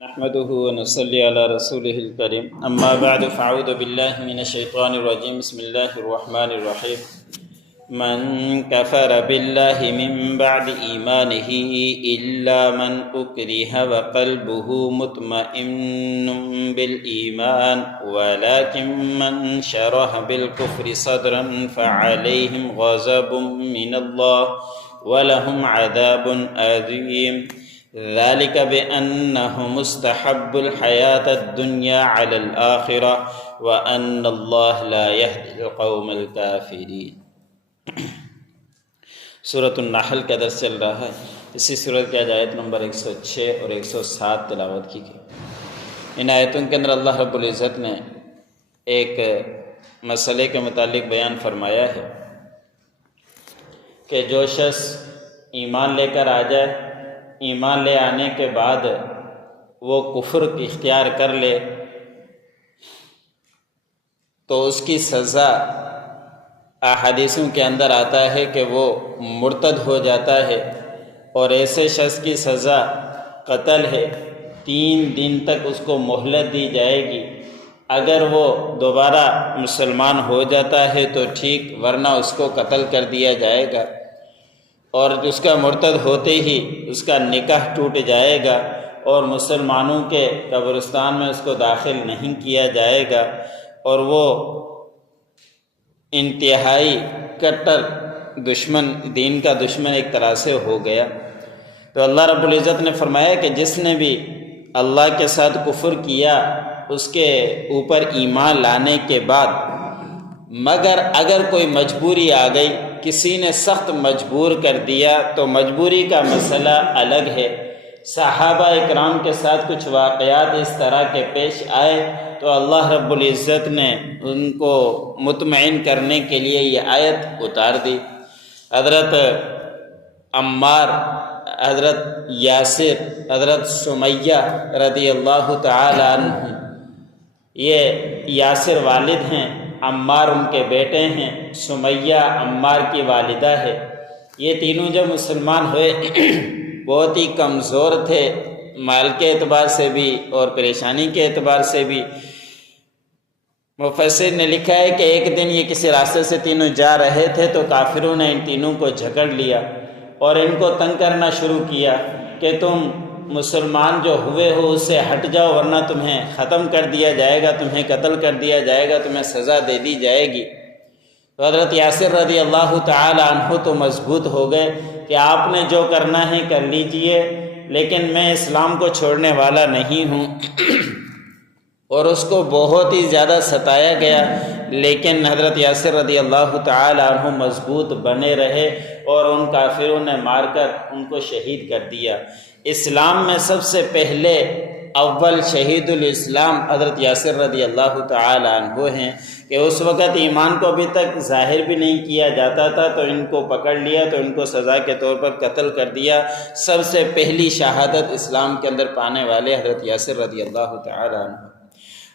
نحمده ونصلي على رسوله الكريم اما بعد فاعوذ بالله من الشيطان الرجيم بسم الله الرحمن الرحيم من كفر بالله من بعد إيمانه إلا من أكره وقلبه مطمئن بالإيمان ولكن من شرح بالكفر صدرا فعليهم غضب من الله ولهم عذاب أليم ذلك بأنهم مستحبوا الحياة الدنيا على الآخرة وأن الله لا يهدي القوم الكافرين۔ سورۃ النحل کا درس چل رہا ہے۔ اسی سورت کی آیت نمبر 106 اور 107 تلاوت کی گئی۔ ان آیتوں کے اندر اللہ رب العزت نے ایک مسئلے کے متعلق بیان فرمایا ہے کہ جو شخص ایمان لے کر آ جائے، ایمان لے آنے کے بعد وہ کفر اختیار کر لے تو اس کی سزا احادیثوں کے اندر آتا ہے کہ وہ مرتد ہو جاتا ہے، اور ایسے شخص کی سزا قتل ہے۔ 3 دن تک اس کو مہلت دی جائے گی۔ اگر وہ دوبارہ مسلمان ہو جاتا ہے تو ٹھیک، ورنہ اس کو قتل کر دیا جائے گا، اور اس کا مرتد ہوتے ہی اس کا نکاح ٹوٹ جائے گا، اور مسلمانوں کے قبرستان میں اس کو داخل نہیں کیا جائے گا، اور وہ انتہائی کٹر دشمن، دین کا دشمن ایک طرح سے ہو گیا۔ تو اللہ رب العزت نے فرمایا کہ جس نے بھی اللہ کے ساتھ کفر کیا، اس کے اوپر ایمان لانے کے بعد، مگر اگر کوئی مجبوری آ گئی، کسی نے سخت مجبور کر دیا، تو مجبوری کا مسئلہ الگ ہے۔ صحابہ اکرام کے ساتھ کچھ واقعات اس طرح کے پیش آئے تو اللہ رب العزت نے ان کو مطمئن کرنے کے لیے یہ آیت اتار دی۔ حضرت عمار، حضرت یاسر، حضرت سمیہ رضی اللہ تعالی عنہ، یہ یاسر والد ہیں، عمار ان کے بیٹے ہیں، سمیہ عمار کی والدہ ہے۔ یہ تینوں جب مسلمان ہوئے بہت ہی کمزور تھے، مال کے اعتبار سے بھی اور پریشانی کے اعتبار سے بھی۔ مفسر نے لکھا ہے کہ ایک دن یہ کسی راستے سے تینوں جا رہے تھے تو کافروں نے ان تینوں کو جھکڑ لیا اور ان کو تنگ کرنا شروع کیا کہ تم مسلمان جو ہوئے ہو اس سے ہٹ جاؤ، ورنہ تمہیں ختم کر دیا جائے گا، تمہیں قتل کر دیا جائے گا، تمہیں سزا دے دی جائے گی۔ تو حضرت یاسر رضی اللہ تعالی عنہ تو مضبوط ہو گئے کہ آپ نے جو کرنا ہے کر لیجئے، لیکن میں اسلام کو چھوڑنے والا نہیں ہوں۔ اور اس کو بہت ہی زیادہ ستایا گیا، لیکن حضرت یاسر رضی اللہ تعالی عنہ مضبوط بنے رہے اور ان کافروں نے مار کر ان کو شہید کر دیا۔ اسلام میں سب سے پہلے اول شہید الاسلام حضرت یاسر رضی اللہ تعالی عنہ ہیں کہ اس وقت ایمان کو ابھی تک ظاہر بھی نہیں کیا جاتا تھا، تو ان کو پکڑ لیا تو ان کو سزا کے طور پر قتل کر دیا۔ سب سے پہلی شہادت اسلام کے اندر پانے والے حضرت یاسر رضی اللہ تعالی عنہ۔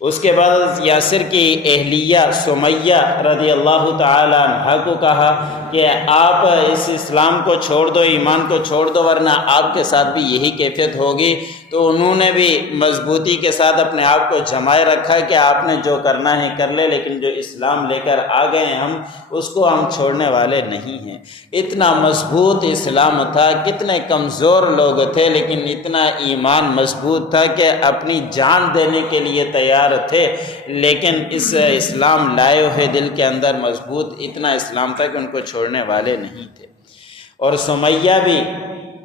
اس کے بعد یاسر کی اہلیہ سمیہ رضی اللہ تعالی عنہ کو کہا کہ آپ اس اسلام کو چھوڑ دو، ایمان کو چھوڑ دو، ورنہ آپ کے ساتھ بھی یہی کیفیت ہوگی۔ تو انہوں نے بھی مضبوطی کے ساتھ اپنے آپ کو جمائے رکھا کہ آپ نے جو کرنا ہے کر لے، لیکن جو اسلام لے کر آ گئے ہیں ہم اس کو ہم چھوڑنے والے نہیں ہیں۔ اتنا مضبوط اسلام تھا، کتنے کمزور لوگ تھے، لیکن اتنا ایمان مضبوط تھا کہ اپنی جان دینے کے لیے تیار تھے، لیکن اس اسلام لائے ہوئے دل کے اندر مضبوط اتنا اسلام تھا کہ ان کو چھوڑنے والے نہیں تھے۔ اور سمیہ بھی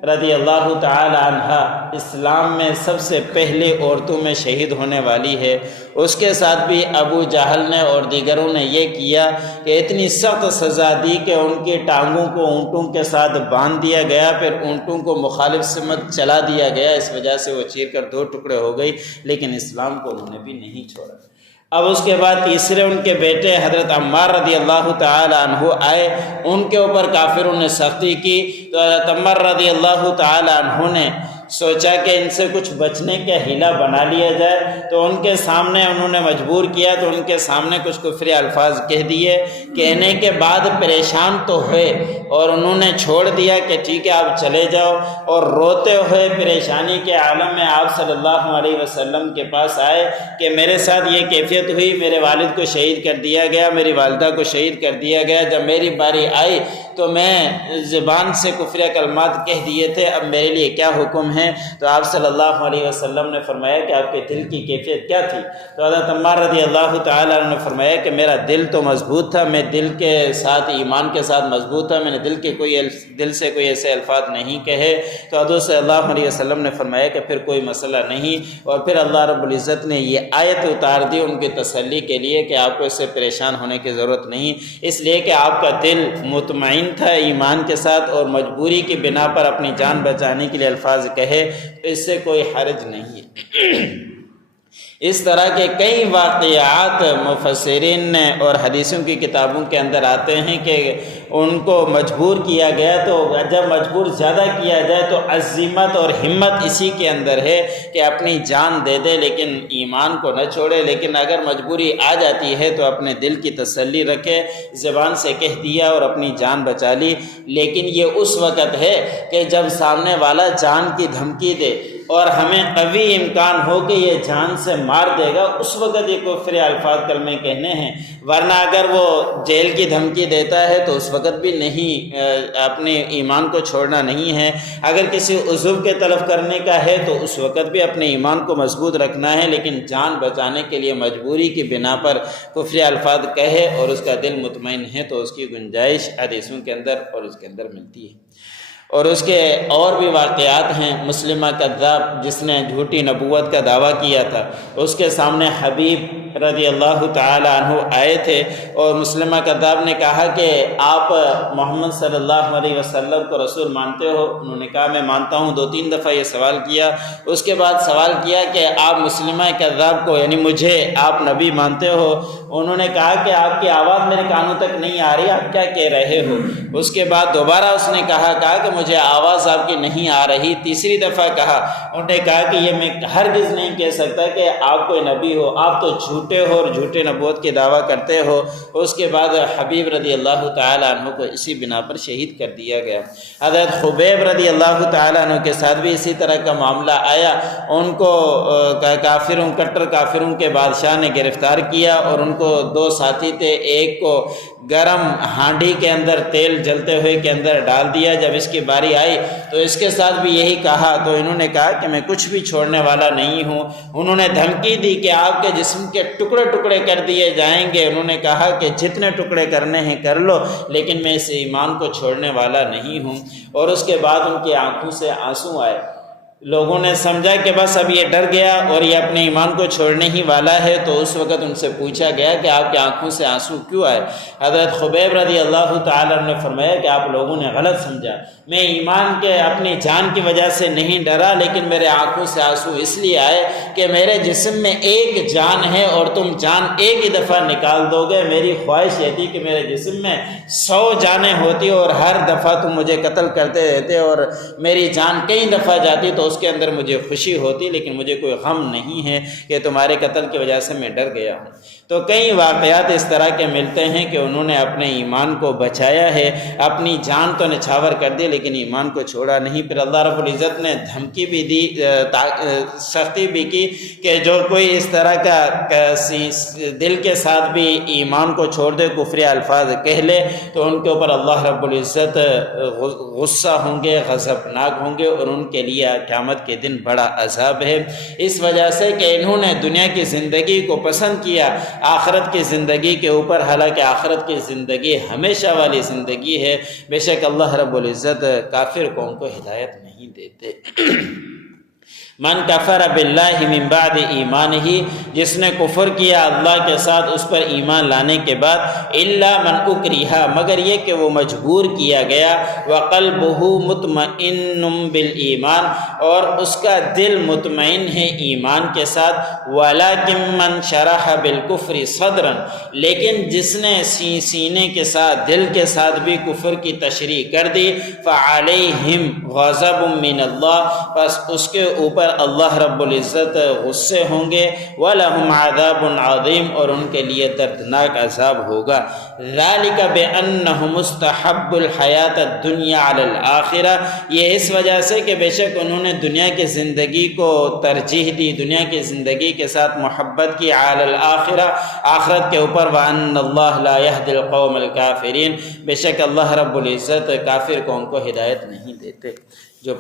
رضی اللہ تعالی عنہ اسلام میں سب سے پہلے عورتوں میں شہید ہونے والی ہے۔ اس کے ساتھ بھی ابو جہل نے اور دیگروں نے یہ کیا کہ اتنی سخت سزا دی کہ ان کی ٹانگوں کو اونٹوں کے ساتھ باندھ دیا گیا، پھر اونٹوں کو مخالف سمت چلا دیا گیا، اس وجہ سے وہ چیر کر 2 ٹکڑے ہو گئی، لیکن اسلام کو انہوں نے بھی نہیں چھوڑا۔ اب اس کے بعد تیسرے ان کے بیٹے حضرت عمار رضی اللہ تعالی عنہ آئے، ان کے اوپر کافروں نے سختی کی، تو حضرت عمار رضی اللہ تعالی عنہ نے سوچا کہ ان سے کچھ بچنے کا حیلہ بنا لیا جائے، تو ان کے سامنے انہوں نے مجبور کیا، تو ان کے سامنے کچھ کفری الفاظ کہہ دیے۔ کہنے کے بعد پریشان تو ہوئے اور انہوں نے چھوڑ دیا کہ ٹھیک ہے آپ چلے جاؤ، اور روتے ہوئے پریشانی کے عالم میں آپ صلی اللہ علیہ وسلم کے پاس آئے کہ میرے ساتھ یہ کیفیت ہوئی، میرے والد کو شہید کر دیا گیا، میری والدہ کو شہید کر دیا گیا، جب میری باری آئی تو میں زبان سے کفریہ کلمات کہہ دیے تھے، اب میرے لیے کیا حکم ہے؟ تو آپ صلی اللہ علیہ وسلم نے فرمایا کہ آپ کے دل کی کیفیت کیا تھی؟ تو حضرت عمار رضی اللہ تعالیٰ عنہ نے فرمایا کہ میرا دل تو مضبوط تھا، میں دل کے ساتھ ایمان کے ساتھ مضبوط تھا، میں نے دل سے کوئی ایسے الفاظ نہیں کہے۔ تو حضور صلی اللہ علیہ وسلم نے فرمایا کہ پھر کوئی مسئلہ نہیں، اور پھر اللہ رب العزت نے یہ آیت اتار دی ان کی تسلی کے لیے کہ آپ کو اس سے پریشان ہونے کی ضرورت نہیں، اس لیے کہ آپ کا دل مطمئن تھا ایمان کے ساتھ، اور مجبوری کی بنا پر اپنی جان بچانے کے لیے الفاظ کہے تو اس سے کوئی حرج نہیں ہے۔ اس طرح کے کئی واقعات مفسرین نے اور حدیثوں کی کتابوں کے اندر آتے ہیں کہ ان کو مجبور کیا گیا، تو جب مجبور زیادہ کیا جائے تو عزیمت اور ہمت اسی کے اندر ہے کہ اپنی جان دے دے لیکن ایمان کو نہ چھوڑے۔ لیکن اگر مجبوری آ جاتی ہے تو اپنے دل کی تسلی رکھے، زبان سے کہہ دیا اور اپنی جان بچا لی، لیکن یہ اس وقت ہے کہ جب سامنے والا جان کی دھمکی دے اور ہمیں قوی امکان ہو کہ یہ جان سے مار دے گا، اس وقت یہ کفر الفاظ کلمے کہنے ہیں، ورنہ اگر وہ جیل کی دھمکی دیتا ہے تو اس وقت بھی نہیں، اپنے ایمان کو چھوڑنا نہیں ہے۔ اگر کسی عضو کے تلف کرنے کا ہے تو اس وقت بھی اپنے ایمان کو مضبوط رکھنا ہے، لیکن جان بچانے کے لیے مجبوری کی بنا پر کفر الفاظ کہے اور اس کا دل مطمئن ہے تو اس کی گنجائش حدیثوں کے اندر اور اس کے اندر ملتی ہے۔ اور اس کے اور بھی واقعات ہیں۔ مسلمہ کذاب جس نے جھوٹی نبوت کا دعویٰ کیا تھا، اس کے سامنے حبیب رضی اللہ تعالی عنہ آئے تھے، اور مسلمہ کذاب نے کہا کہ آپ محمد صلی اللہ علیہ وسلم کو رسول مانتے ہو؟ انہوں نے کہا میں مانتا ہوں۔ 2-3 دفعہ یہ سوال کیا، اس کے بعد سوال کیا کہ آپ مسلمہ کذاب کو یعنی مجھے آپ نبی مانتے ہو؟ انہوں نے کہا کہ آپ کی آواز میرے کانوں تک نہیں آ رہی، آپ کیا کہہ رہے ہو؟ اس کے بعد دوبارہ اس نے کہا کہ مجھے آواز آپ کی نہیں آ رہی۔ تیسری دفعہ کہا، انہوں نے کہا کہ یہ میں ہرگز نہیں کہہ سکتا کہ آپ کوئی نبی ہو، آپ تو جھوٹے ہو اور جھوٹے نبوت کے دعویٰ کرتے ہو۔ اس کے بعد حبیب رضی اللہ تعالیٰ عنہ کو اسی بنا پر شہید کر دیا گیا۔ حضرت خبیب رضی اللہ تعالیٰ عنہ کے ساتھ بھی اسی طرح کا معاملہ آیا، ان کو کافروں کٹر کافروں کے بادشاہ نے گرفتار کیا، اور ان کو 2 ساتھی تھے، ایک کو گرم ہانڈی کے اندر تیل جلتے ہوئے کے اندر ڈال دیا۔ جب اس کی باری آئی تو اس کے ساتھ بھی یہی کہا، تو انہوں نے کہا کہ میں کچھ بھی چھوڑنے والا نہیں ہوں۔ انہوں نے دھمکی دی کہ آپ کے جسم کے ٹکڑے ٹکڑے کر دیے جائیں گے۔ انہوں نے کہا کہ جتنے ٹکڑے کرنے ہیں کر لو، لیکن میں اس ایمان کو چھوڑنے والا نہیں ہوں۔ اور اس کے بعد ان کی آنکھوں سے آنسو آئے۔ لوگوں نے سمجھا کہ بس اب یہ ڈر گیا اور یہ اپنے ایمان کو چھوڑنے ہی والا ہے، تو اس وقت ان سے پوچھا گیا کہ آپ کی آنکھوں سے آنسو کیوں آئے؟ حضرت خبیب رضی اللہ تعالیٰ نے فرمایا کہ آپ لوگوں نے غلط سمجھا، میں ایمان کے اپنی جان کی وجہ سے نہیں ڈرا، لیکن میرے آنکھوں سے آنسو اس لیے آئے کہ میرے جسم میں ایک جان ہے اور تم جان ایک ہی دفعہ نکال دو گے۔ میری خواہش یہ تھی کہ میرے جسم میں 100 جانیں ہوتی اور ہر دفعہ تم مجھے قتل کرتے رہتے اور میری جان کئی دفعہ جاتی تو اس کے اندر مجھے خوشی ہوتی، لیکن مجھے کوئی غم نہیں ہے کہ تمہارے قتل کی وجہ سے میں ڈر گیا ہوں۔ تو کئی واقعات اس طرح کے ملتے ہیں کہ انہوں نے اپنے ایمان کو بچایا ہے، اپنی جان تو نچھاور کر دی لیکن ایمان کو چھوڑا نہیں۔ پھر اللہ رب العزت نے دھمکی بھی دی، سختی بھی کی کہ جو کوئی اس طرح کا دل کے ساتھ بھی ایمان کو چھوڑ دے، کفری الفاظ کہہ لے، تو ان کے اوپر اللہ رب العزت غصہ ہوں گے، غضبناک ہوں گے، اور ان کے لیے قیامت کے دن بڑا عذاب ہے۔ اس وجہ سے کہ انہوں نے دنیا کی زندگی کو پسند کیا آخرت کی زندگی کے اوپر، حالانکہ آخرت کی زندگی ہمیشہ والی زندگی ہے۔ بے شک اللہ رب العزت کافر قوم کو ہدایت نہیں دیتے۔ من کفر باللہ من بعد ایمانہ، جس نے کفر کیا اللہ کے ساتھ اس پر ایمان لانے کے بعد، الا من اکرہ، مگر یہ کہ وہ مجبور کیا گیا، وقلبہ مطمئن بالایمان، اور اس کا دل مطمئن ہے ایمان کے ساتھ، ولکن من شرح بالکفر صدرا، لیکن جس نے سینے کے ساتھ دل کے ساتھ بھی کفر کی تشریح کر دی، فعلیہم غضب من اللہ، پس اس کے اوپر اللہ رب العزت غصے ہوں گے، وَلَهُمْ عَذَابٌ عَظِيمٌ، اور ان کے لیے دردناک عذاب ہوگا۔ ذَلِكَ بِأَنَّهُمْ مُسْتَحَبُّ الْحَيَاةَ الدُّنْيَا عَلَى الْآخِرَةِ، یہ اس وجہ سے کہ بے شک انہوں نے دنیا کی زندگی کو ترجیح دی، دنیا کی زندگی کے ساتھ محبت کی، عَلَى الْآخِرَةِ، آخرت کے اوپر، وَأَنَّ اللَّهَ لَا يَهْدِي الْقَوْمَ الْكَافِرِينَ، بے شک اللہ رب العزت کافر قوم کو ہدایت نہیں دیتے۔ جو